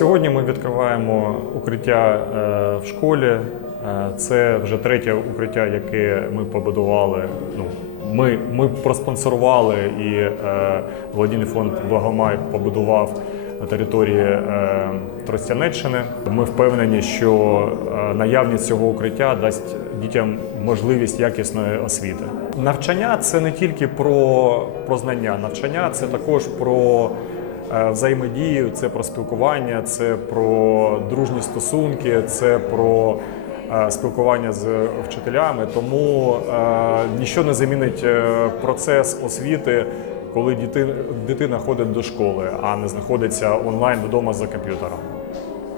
Сьогодні ми відкриваємо укриття е, в школі. Е, Це вже третє укриття, яке ми побудували. Ну, ми, ми проспонсорували і е, благодійний фонд Благомай побудував на території е, Тростянеччини. Ми впевнені, що наявність цього укриття дасть дітям можливість якісної освіти. Навчання це не тільки про, про знання, навчання це також про взаємодію, це про спілкування, це про дружні стосунки, це про е, спілкування з вчителями. Тому е, нічого не замінить е, процес освіти, коли дитина ходить до школи, а не знаходиться онлайн вдома за комп'ютером.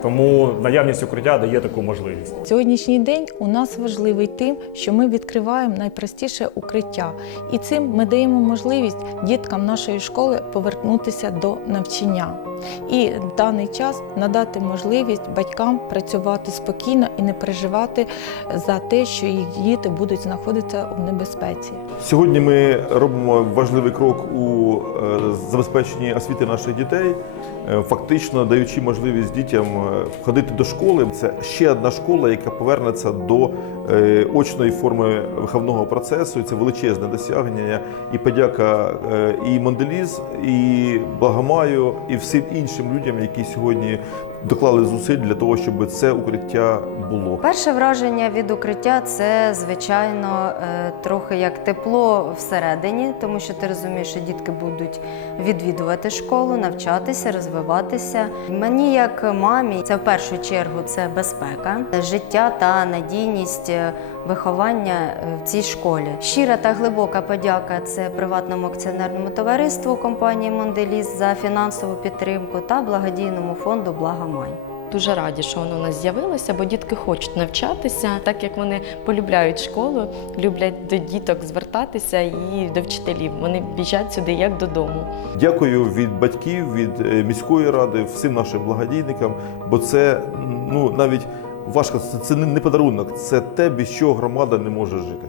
Тому наявність укриття дає таку можливість. Сьогоднішній день у нас важливий тим, що ми відкриваємо найпростіше укриття, і цим ми даємо можливість діткам нашої школи повернутися до навчання. І в даний час надати можливість батькам працювати спокійно і не переживати за те, що їх діти будуть знаходитися в небезпеці. Сьогодні ми робимо важливий крок у е, забезпеченні освіти наших дітей, е, фактично даючи можливість дітям е, ходити до школи. Це ще одна школа, яка повернеться до очної форми виховного процесу. Це величезне досягнення. І подяка і Монделіз, і Благомаю, і всім іншим людям, які сьогодні доклали зусиль для того, щоб це укриття було. Перше враження від укриття це, звичайно, е, трохи як тепло всередині, тому що ти розумієш, що дітки будуть відвідувати школу, навчатися, розвиватися. Мені, як мамі, це в першу чергу це безпека, життя та надійність е, виховання е, в цій школі. Щира та глибока подяка це приватному акціонерному товариству компанії Монделіс за фінансову підтримку та благодійному фонду Благомай. Дуже раді, що воно у нас з'явилося, бо дітки хочуть навчатися, так як вони полюбляють школу, люблять до діток звертатися і до вчителів. Вони біжать сюди як додому. Дякую від батьків, від е, міської ради, всім нашим благодійникам, бо це ну навіть важко, це, не подарунок, це те, без чого громада не може жити.